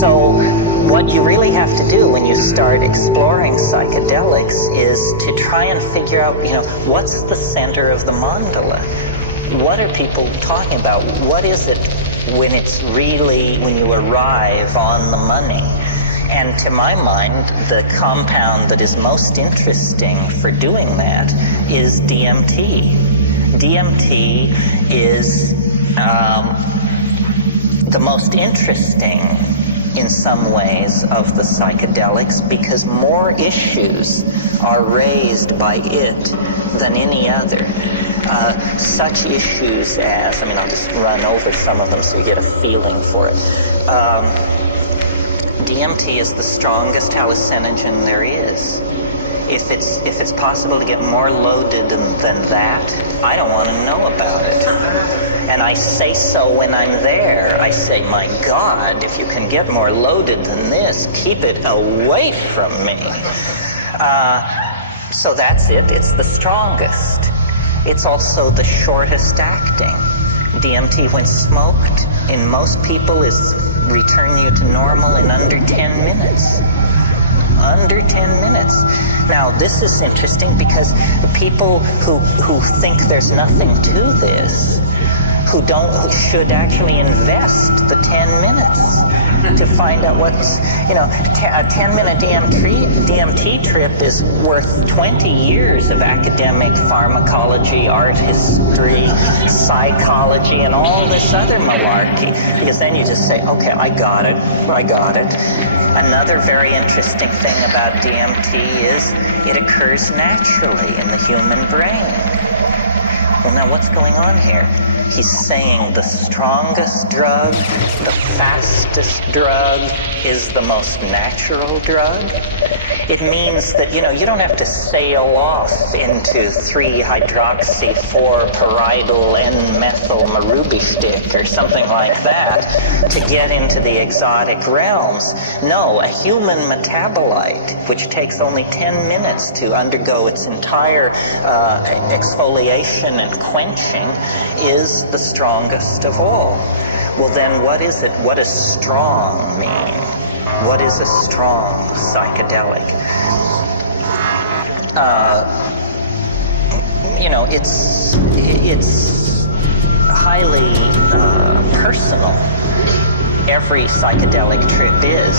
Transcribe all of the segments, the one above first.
So what you really have to do when you start exploring psychedelics is to try and figure out, what's the center of the mandala? What are people talking about? What is it when you arrive on the money? And to my mind, the compound that is most interesting for doing that is DMT. DMT is the most interesting in some ways of the psychedelics because more issues are raised by it than any other. Such issues as, I'll just run over some of them so you get a feeling for it. DMT is the strongest hallucinogen there is. If it's possible to get more loaded than that, I don't want to know about it. And I say so when I'm there. I say, my God, if you can get more loaded than this, keep it away from me. So that's it. It's the strongest. It's also the shortest acting. DMT, when smoked, in most people, return you to normal in under 10 minutes. Under 10 minutes. Now, this is interesting because people who think there's nothing to this, who should actually invest the 10 minutes to find out what's, a 10-minute DMT trip is worth 20 years of academic pharmacology, art history, psychology, and all this other malarkey. Because then you just say, okay, I got it. Another very interesting thing about DMT is it occurs naturally in the human brain. Well, now what's going on here? He's saying the strongest drug, the fastest drug, is the most natural drug. It means that, you don't have to sail off into 3-hydroxy-4-pyridyl N-methyl marubishtik or something like that to get into the exotic realms. No, a human metabolite, which takes only 10 minutes to undergo its entire exfoliation and quenching, is the strongest of all. Well, then what is it? What does strong mean? What is a strong psychedelic? It's highly personal. Every psychedelic trip is.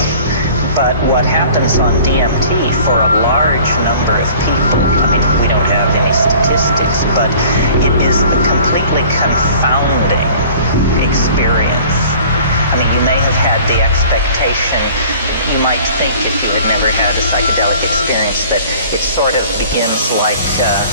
But what happens on DMT for a large number of people, we don't have any statistics, but it is a completely confounding experience. You may have had the expectation, you might think if you had never had a psychedelic experience, that it sort of begins like the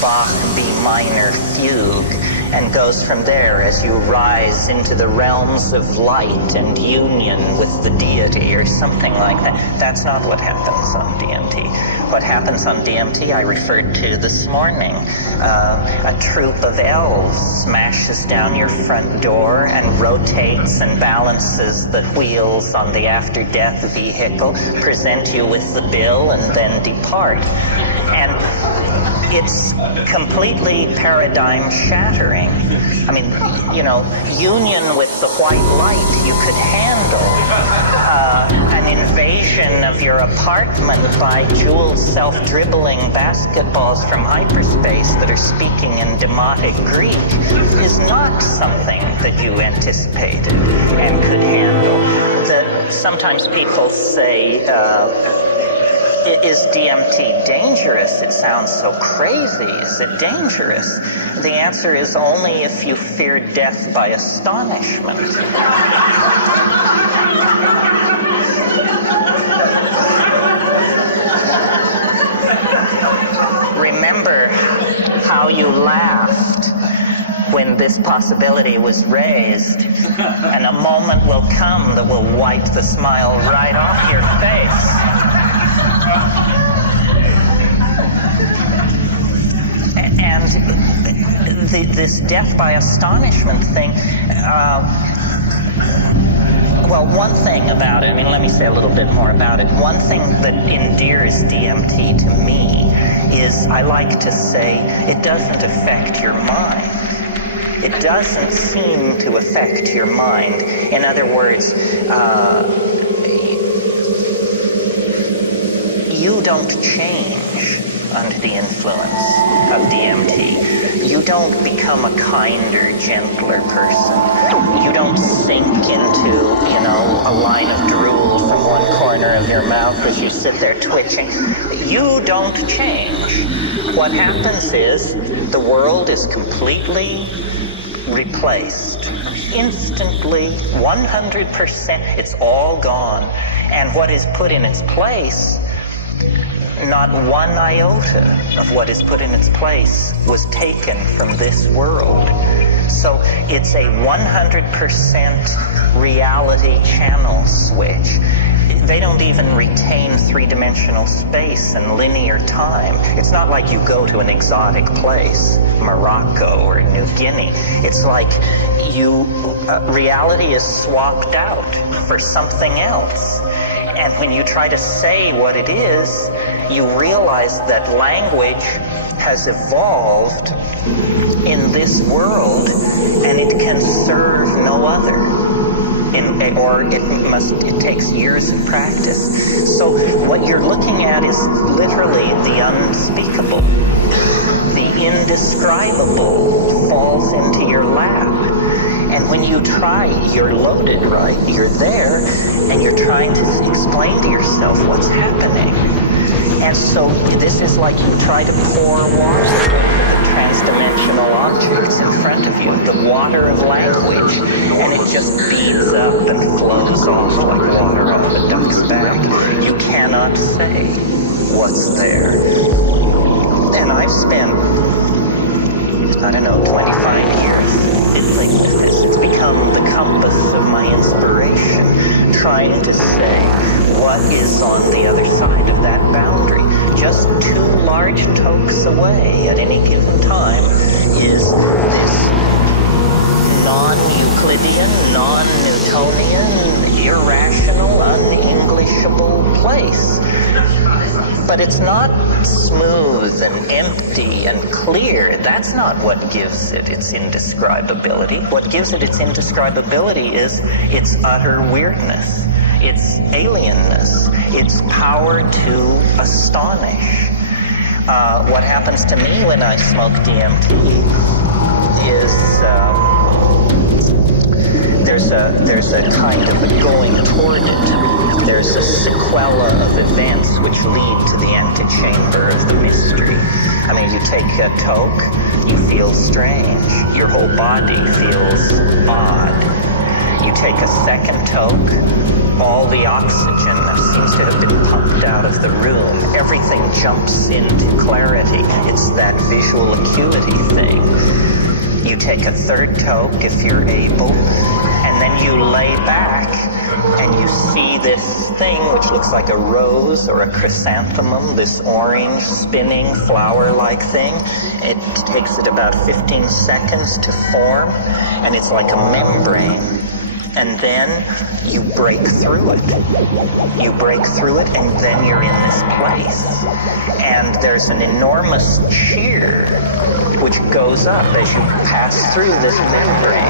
Bach B minor fugue and goes from there as you rise into the realms of light and union with the deity or something like that. That's not what happens on DMT. What happens on DMT I referred to this morning. A troop of elves smashes down your front door and rotates and balances the wheels on the after-death vehicle, present you with the bill, and then depart. And it's completely paradigm shattering. Union with the white light you could handle. An invasion of your apartment by jeweled self-dribbling basketballs from hyperspace that are speaking in demotic Greek is not something that you anticipated and could handle. Sometimes people say, is DMT dangerous? It sounds so crazy. Is it dangerous? The answer is only if you fear death by astonishment. Remember how you laughed when this possibility was raised, and a moment will come that will wipe the smile right off your face. And this death by astonishment thing, one thing about it, let me say a little bit more about it. One thing that endears DMT to me is, I like to say, it doesn't affect your mind. it doesn't seem to affect your mind. In other words, you don't change under the influence of DMT. You don't become a kinder, gentler person. You don't sink into, you know, a line of drool from one corner of your mouth as you sit there twitching. You don't change. What happens is the world is completely replaced. Instantly, 100%, it's all gone. And what is put in its place, not one iota of what is put in its place was taken from this world. So it's a 100% reality channel switch. They don't even retain three-dimensional space and linear time. It's not like you go to an exotic place, Morocco or New Guinea. It's like reality is swapped out for something else. And when you try to say what it is, you realize that language has evolved in this world, and it can serve no other. It takes years of practice. So what you're looking at is literally the unspeakable. The indescribable falls into your lap. And when you try, you're loaded, right? You're there, and you're trying to explain to yourself what's happening. And so this is like you try to pour water into the trans-dimensional objects in front of you, the water of language, and it just beads up and flows off like water off a duck's back. You cannot say what's there. And I've spent, I don't know, 25 years fiddling with this. It's become the compass of my inspiration, trying to say what is on the other side of that boundary. Just 2 large tokes away at any given time is this non-Euclidean, non-Newtonian, irrational, un-Englishable place. But it's not smooth and empty and clear. That's not what gives it its indescribability. What gives it its indescribability is its utter weirdness, its alienness, its power to astonish. What happens to me when I smoke DMT is there's a kind of a going toward it. There's a sequela of events which lead to the antechamber of the mystery. I mean, you take a toke, you feel strange. Your whole body feels odd. You take a second toke, all the oxygen seems to have been pumped out of the room. Everything jumps into clarity. It's that visual acuity thing. You take a third toke if you're able, and then you lay back and you see this thing which looks like a rose or a chrysanthemum, this orange spinning flower-like thing. It takes it about 15 seconds to form, and it's like a membrane. And then you break through it. You break through it, and then you're in this place. And there's an enormous cheer which goes up as you pass through this membrane.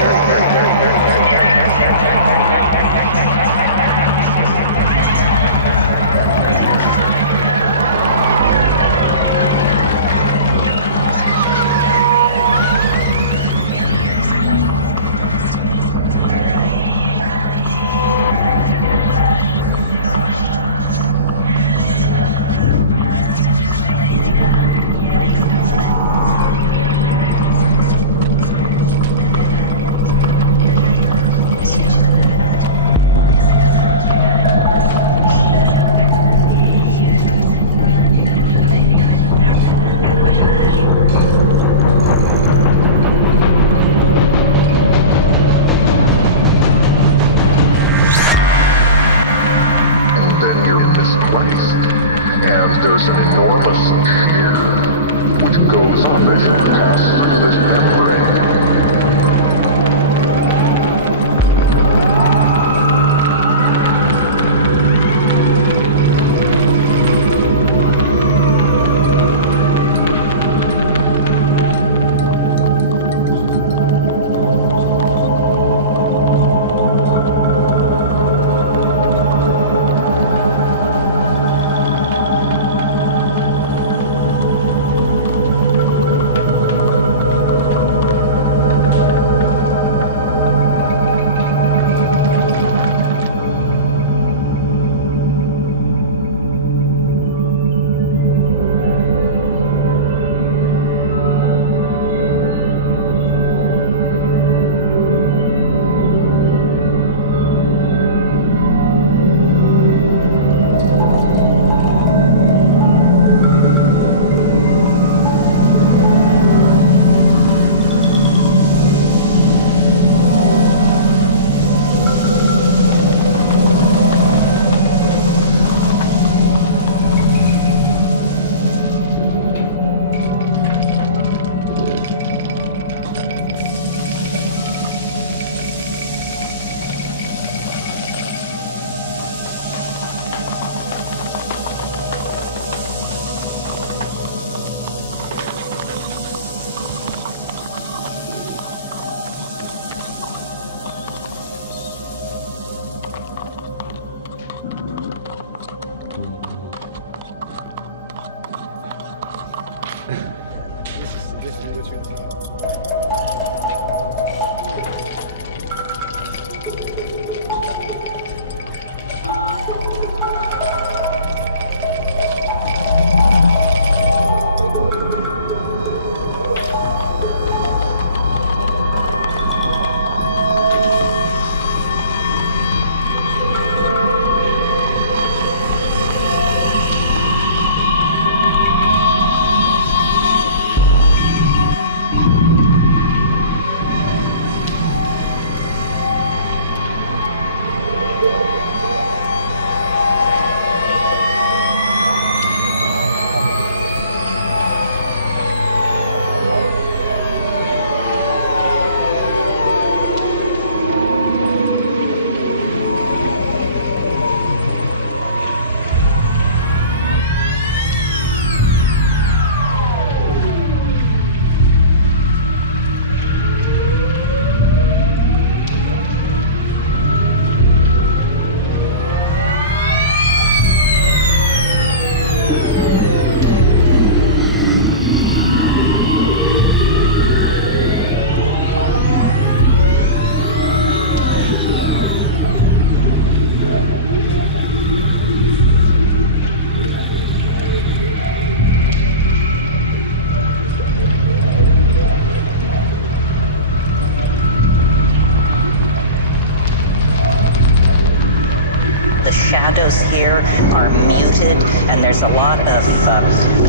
The shadows here are muted, and there's a lot of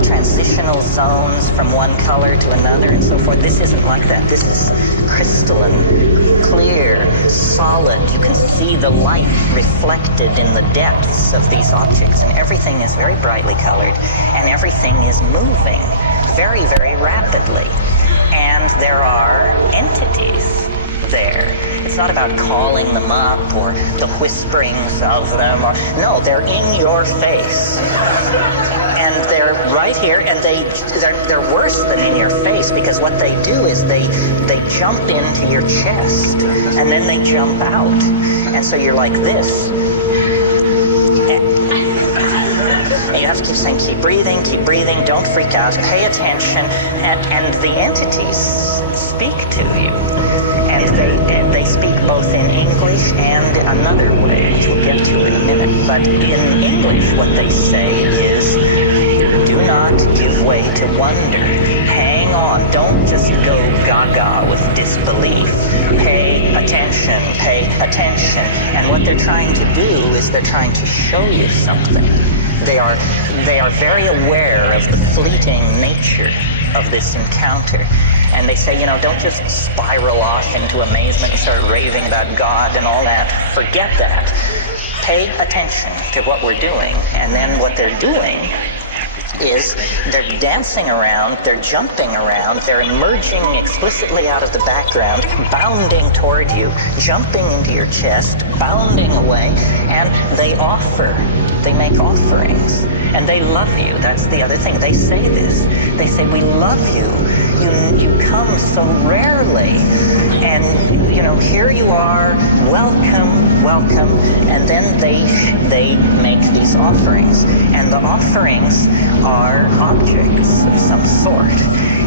transitional zones from one color to another and so forth. This isn't like that. This is crystalline, clear, solid. You can see the light reflected in the depths of these objects, and everything is very brightly colored, and everything is moving very, very rapidly. And there are entities there. It's not about calling them up or the whisperings of them. No, they're in your face. And they're right here, and they're worse than in your face, because what they do is they jump into your chest, and then they jump out. And so you're like this. And you have to keep saying, keep breathing, don't freak out, pay attention, and the entities speak to you. And they speak both in English and another way, which we'll get to in a minute. But in English, what they say is, do not give way to wonder. Hang on. Don't just go gaga with disbelief. Pay attention. Pay attention. And what they're trying to do is they're trying to show you something. They are very aware of the fleeting nature of this encounter. And they say, don't just spiral off into amazement and start raving about God and all that. Forget that. Pay attention to what we're doing. And then what they're doing is they're dancing around, they're jumping around, they're emerging explicitly out of the background, bounding toward you, jumping into your chest, bounding away, and they make offerings. And they love you. That's the other thing. They say this. They say, we love you. You come so rarely. And, here you are. Welcome. And then they make these offerings. And the offerings are objects of some sort.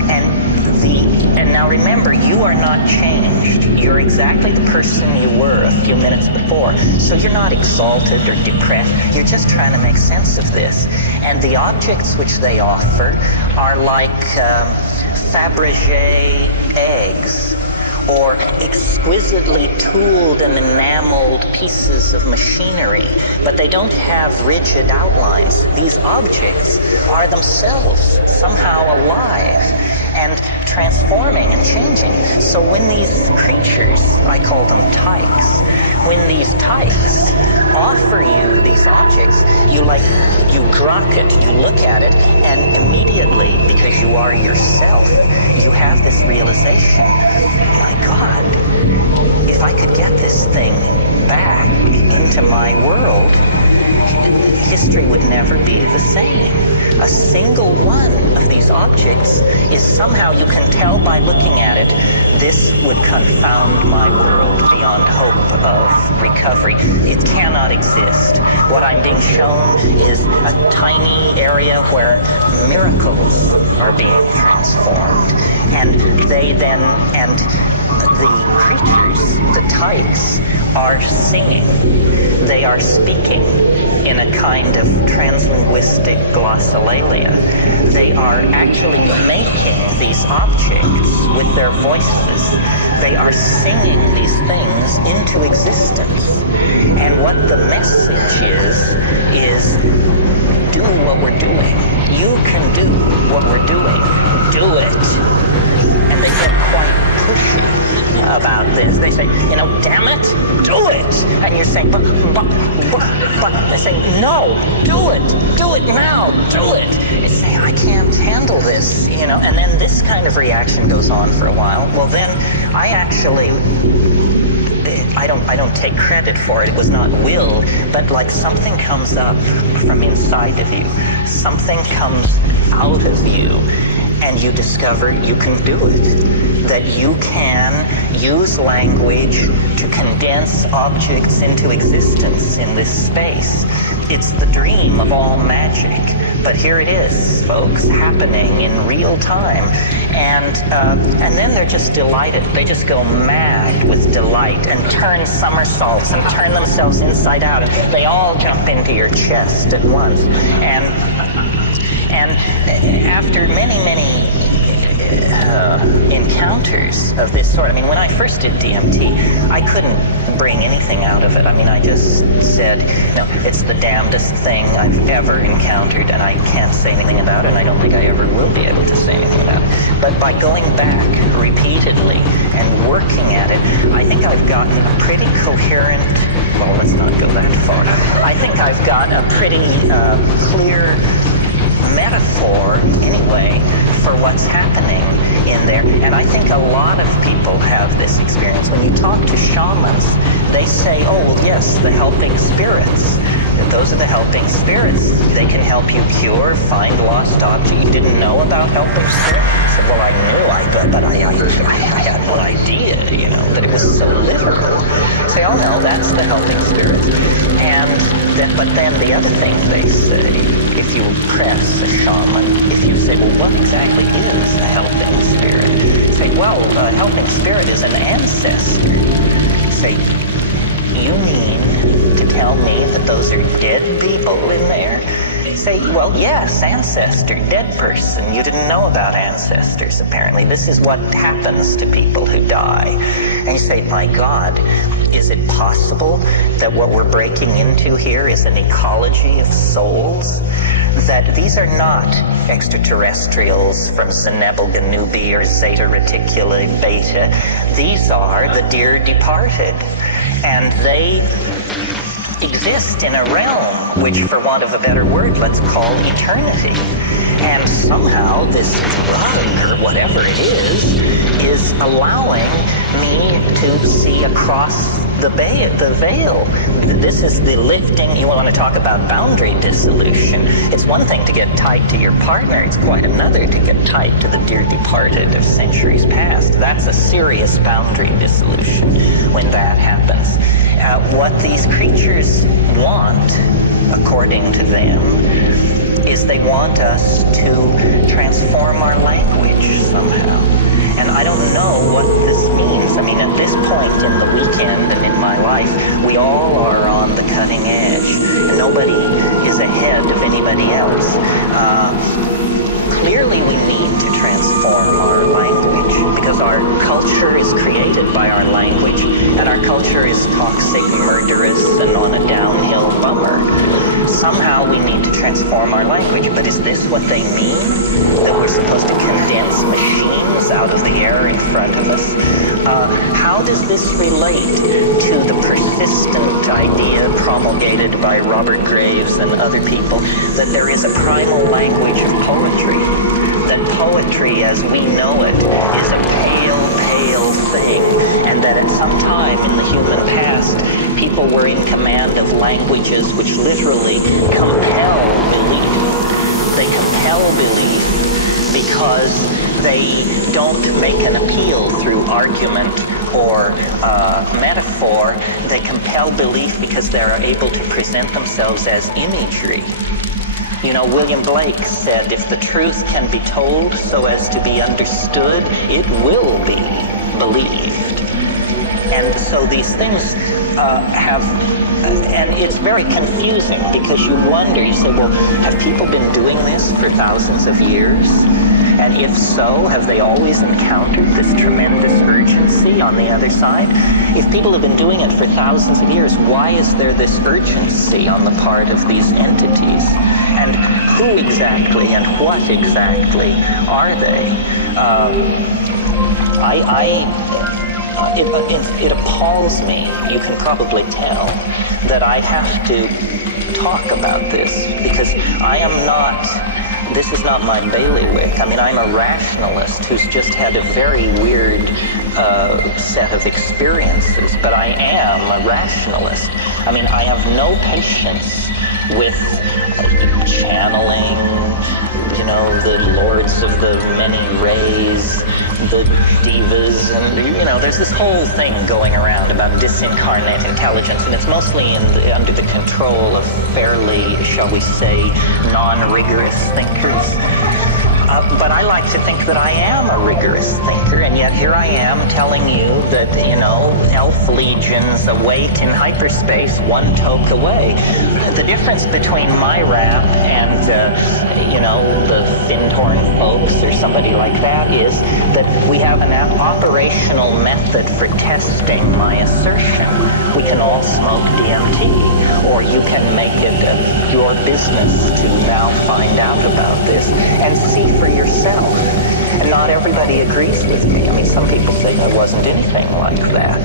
And now remember, you are not changed. You're exactly the person you were a few minutes before. So you're not exalted or depressed. You're just trying to make sense of this. And the objects which they offer are like Fabergé eggs, or exquisitely tooled and enameled pieces of machinery, but they don't have rigid outlines. These objects are themselves somehow alive and transforming and changing. So when these creatures, I call them tykes, when these tykes offer you these objects, you grok it, you look at it, and immediately, because you are yourself, you have this realization, my God, if I could get this thing back into my world, history would never be the same. A single one of these objects is somehow, you can tell by looking at it, this would confound my world beyond hope of recovery. It cannot exist. What I'm being shown is a tiny area where miracles are being transformed. And the creatures, the tykes, are singing. They are speaking in a kind of translinguistic glossolalia. They are actually making these objects with their voices. They are singing these things into existence. And what the message is do what we're doing. You can do what we're doing. Do it. And they get quite pushy about this. They say, damn it, do it. And you're saying, but they're saying, no, do it now, do it. It's saying, I can't handle this, and then this kind of reaction goes on for a while. Well, then I don't take credit for it. It was not will, but like something comes up from inside of you. Something comes out of you, and you discover you can do it. That you can use language to condense objects into existence in this space. It's the dream of all magic. But here it is, folks, happening in real time. And then they're just delighted. They just go mad with delight and turn somersaults and turn themselves inside out. And they all jump into your chest at once. And after many encounters of this sort. I mean, when I first did DMT, I couldn't bring anything out of it. I mean, I just said, no, it's the damnedest thing I've ever encountered, and I can't say anything about it, and I don't think I ever will be able to say anything about it. But by going back repeatedly and working at it, I think I've gotten a pretty coherent, well, let's not go that far. I think I've got a pretty clear metaphor, anyway, for what's happening in there. And I think a lot of people have this experience. When you talk to shamans, they say, oh, well, yes, the helping spirits. Those are the helping spirits. They can help you cure, find lost objects. You didn't know about helping spirits? I said, well, I knew, but I had no idea, you know, that it was so literal. Say, oh, no, that's the helping spirits. But then the other thing they say, if you press a shaman, if you say, well, what exactly is a helping spirit? Say, well, a helping spirit is an ancestor. Say, you mean to tell me that those are dead people in there? Say, well, yes, ancestor, dead person. You didn't know about ancestors, apparently. This is what happens to people who die. And you say, my God, is it possible that what we're breaking into here is an ecology of souls? That these are not extraterrestrials from Zenebel Ganubi or Zeta Reticuli Beta. These are the dear departed. And they exist in a realm which, for want of a better word, let's call eternity. And somehow this drug, or whatever it is allowing me to see across the veil. This is the lifting. You want to talk about boundary dissolution. It's one thing to get tied to your partner. It's quite another to get tied to the dear departed of centuries past. That's a serious boundary dissolution when that happens. What these creatures want, according to them, is they want us to transform our language somehow. And I don't know what this means. I mean, at this point in the weekend and in my life, we all are on the cutting edge, and nobody is ahead of anybody else. Clearly, we need to transform our language, because our culture is created by our language, and our culture is toxic, murderous, and on a downhill bummer. Somehow we need to transform our language, but is this what they mean? That we're supposed to condense machines out of the air in front of us? How does this relate to the persistent idea promulgated by Robert Graves and other people that there is a primal language of poetry? That poetry as we know it is a pale, pale thing, and that at some time in the human past, people were in command of languages which literally compel belief. They compel belief because they don't make an appeal through argument or metaphor. They compel belief because they're able to present themselves as imagery. You know, William Blake said, if the truth can be told so as to be understood, it will be believed. And so these things and it's very confusing, because you wonder, you say, well, have people been doing this for thousands of years? And if so, have they always encountered this tremendous urgency on the other side? If people have been doing it for thousands of years, why is there this urgency on the part of these entities? And who exactly and what exactly are they? It appalls me, you can probably tell, that I have to talk about this, because I am not, this is not my bailiwick. I mean, I'm a rationalist who's just had a very weird set of experiences, but I am a rationalist. I mean, I have no patience with channeling, you know, the lords of the many rays, the divas, and, you know, there's this whole thing going around about disincarnate intelligence, and it's mostly under the control of fairly, shall we say, non-rigorous thinkers. But I like to think that I am a rigorous thinker, and yet here I am telling you that, you know, elf legions await in hyperspace, one toke away. The difference between my rap and, you know, the Findhorn folks or somebody like that, is that we have an operational method for testing my assertion. We can all smoke DMT, or you can make it your business to now find out about this and see for yourself. And not everybody agrees with me. I mean, some people say there wasn't anything like that.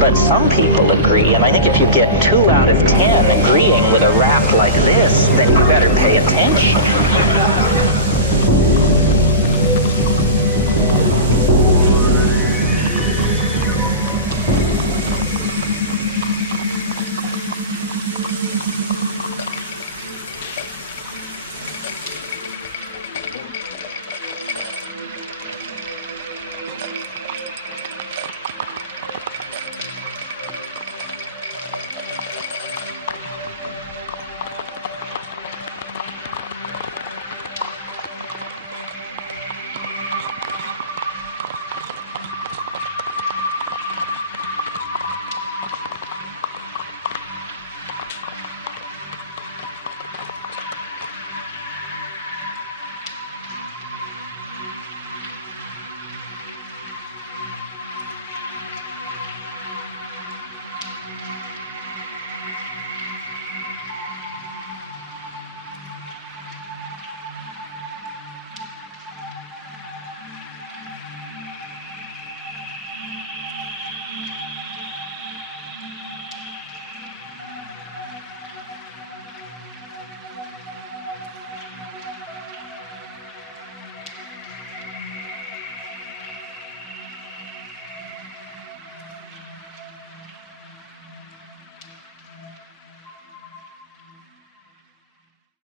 But some people agree, and I think if you get 2 out of 10 agreeing with a rap like this, then you better pay attention.